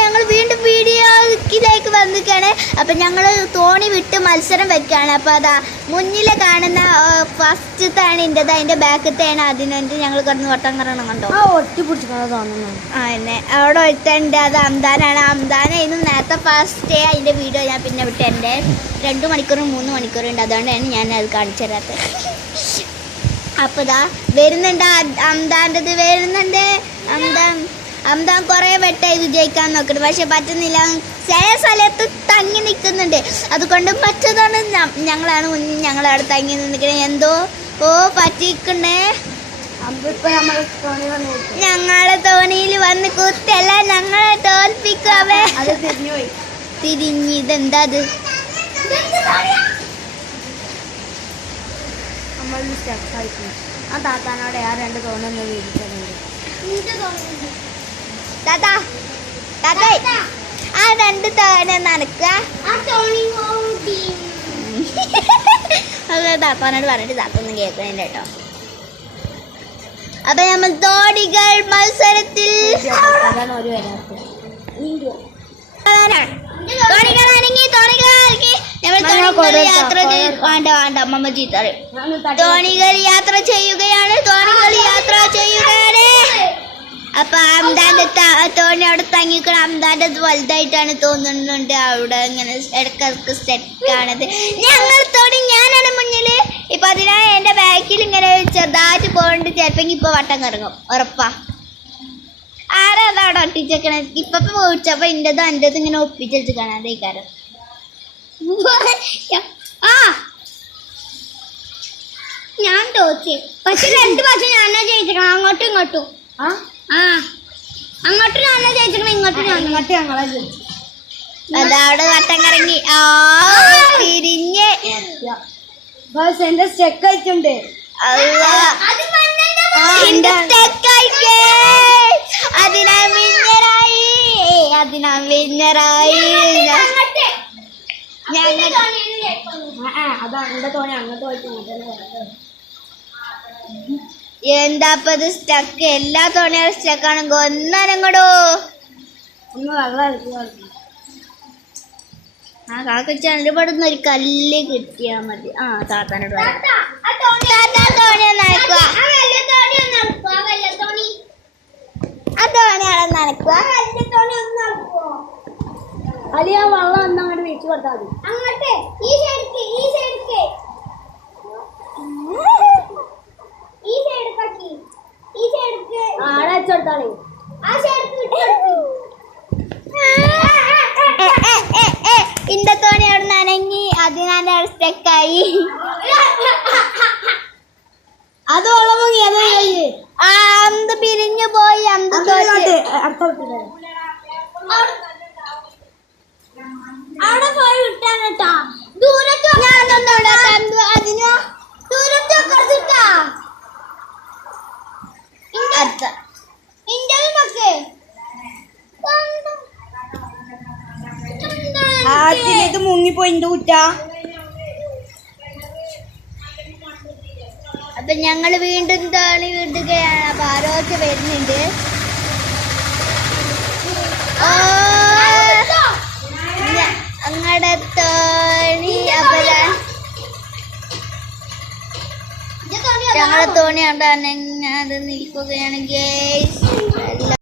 ഞങ്ങൾ വീണ്ടും വീഡിയോയിലേക്ക് വന്നിരിക്കുകയാണ്. അപ്പം ഞങ്ങൾ തോണി വിട്ട് മത്സരം വെക്കുകയാണ്. അപ്പോൾ അതാ മുന്നിൽ കാണുന്ന ഫസ്റ്റത്താണ് എൻ്റെത്, അതിൻ്റെ ബാക്കത്തെയാണ് അതിനുവേണ്ടി ഞങ്ങൾ കിടന്ന് വട്ടം കറങ്ങണം. കണ്ടോ എന്നെ അവിടെ ഒരുത്തുണ്ട്, അത് അംദാനാണ്. അംദാനായിരുന്നു നേരത്തെ ഫസ്റ്റ് അതിൻ്റെ വീഡിയോ ഞാൻ പിന്നെ വിട്ട് എൻ്റെ 2 മണിക്കൂറും 3 മണിക്കൂറും ഉണ്ട്, അതുകൊണ്ടാണ് ഞാൻ അത് കാണിച്ചു തരാത്തത്. അപ്പോൾ ഇതാ വരുന്നുണ്ട് അംദാൻ്റെത് വരുന്നുണ്ട്. അംദാൻ കുറേ വെട്ടായി വിജയിക്കാൻ നോക്കുന്നുണ്ട്, പക്ഷെ പറ്റുന്നില്ല. ചില സ്ഥലത്ത് തങ്ങി നിൽക്കുന്നുണ്ട്, അതുകൊണ്ട് മറ്റതാണ് ഞങ്ങളാണ് മുന്നിൽ, ഞങ്ങളവിടെ തങ്ങി നിൽക്കുന്നത്. എന്തോ പറ്റിക്കണേ. ഞങ്ങളെ തോണിയിൽ വന്ന് കുത്തല്ല, ഞങ്ങളെ തോൽപ്പിക്കാവേ. തിരിഞ്ഞ് ഇതെന്താ അത്? ആ താത്താനോടെ ആ 2 തോണൊന്ന് വീടിച്ചിട്ടുണ്ട്. താത്താ ആ 2 തോണ നടക്കുക. അത് താത്താനോട് പറഞ്ഞിട്ട് താത്തൊന്നും കേൾക്കണില്ല കേട്ടോ. അപ്പൊ നമ്മൾ തോണികൾ മത്സരത്തിൽ അമ്മമ്മ ചീത്തറി തോണികൾ യാത്ര ചെയ്യുകയാണ്. അപ്പൊ അംദാന്റെ തോണി അവിടെ തങ്ങിക്കണം. അംദാന്റെ വലുതായിട്ടാണ് തോന്നുന്നുണ്ട്, അവിടെ ഇങ്ങനെ ഇടക്കിടക്ക് സ്റ്റെക്കാണത്. ഞങ്ങൾ തോണി ഞാനാണ് മുന്നില്. ഇപ്പൊ അതിനാണ് എന്റെ ബാക്കിൽ ഇങ്ങനെ ചെറുതായിട്ട് പോകണ്ട്. ചിലപ്പോ ഇപ്പൊ വട്ടം കറങ്ങും ഉറപ്പാ. ആരാ അതവിടെ ഒട്ടിച്ചേക്കണ? ഇപ്പൊ മേടിച്ചപ്പോ എന്റേത് ഇങ്ങനെ ഒപ്പിച്ചു കാണാം. അതേ കാരം ഞാൻ തോച്ചേ, പക്ഷെ 2 പ്രാവശ്യം ഞാനാ ജയിച്ചേക്കണം. അങ്ങോട്ടും ഇങ്ങോട്ടും. അങ്ങോട്ടും ഞാനാ ജയിച്ചേക്കണം, ഇങ്ങോട്ടും ഞങ്ങളെ ജയിച്ചു. അതവിടെ വട്ടം കറങ്ങി തിരിഞ്ഞ് എന്റെ സ്റ്റെക്ക് ആയിട്ടുണ്ട്. അതിനാ വിന്നറായി. എന്താപ്പത് സ്റ്റക്ക്? എല്ലാ തോണിയും സ്റ്റക്കാണെങ്കിൽ ഒന്നനങ്ങടോ. കാക്കച്ചപ്പെടുന്ന ഒരു കല്ല് കിട്ടിയാ മതി. താത്താനോട് തോണി നനക്കുക, ആ തോണിയാണ് നനക്കുക. അല്ലെ ആ വെള്ളം ഒന്ന് അങ്ങോട്ട് വീഴ്ച കൊടുത്താൽ മതി. അങ്ങോട്ട് ആടെ വെച്ചെടുത്താളേ. ഇന്റെ തോണി അവിടെ നനങ്ങി, അതിനാന്റെ സ്റ്റെക്കായി. അത് വെള്ളം മുങ്ങി. അത് അന്ത് പിരിഞ്ഞു പോയി. അന്ത് അവിടെ പോയി വിട്ടാണ് കേട്ടാ. ദൂരത്ത് അതിനോ ദൂരത്തൊക്കെ ഇത് മുങ്ങിപ്പോയി ഊറ്റ. അപ്പൊ ഞങ്ങള് വീണ്ടും തോണി വിടുകയാണ്. അപ്പൊ ആരോഗ്യം വരുന്നുണ്ട്. അങ്ങടെ തോണി. അപ്പൊ ഞങ്ങളുടെ തോണി കണ്ടാൽ അത് നിൽക്കുകയാണ് ഗേസ്.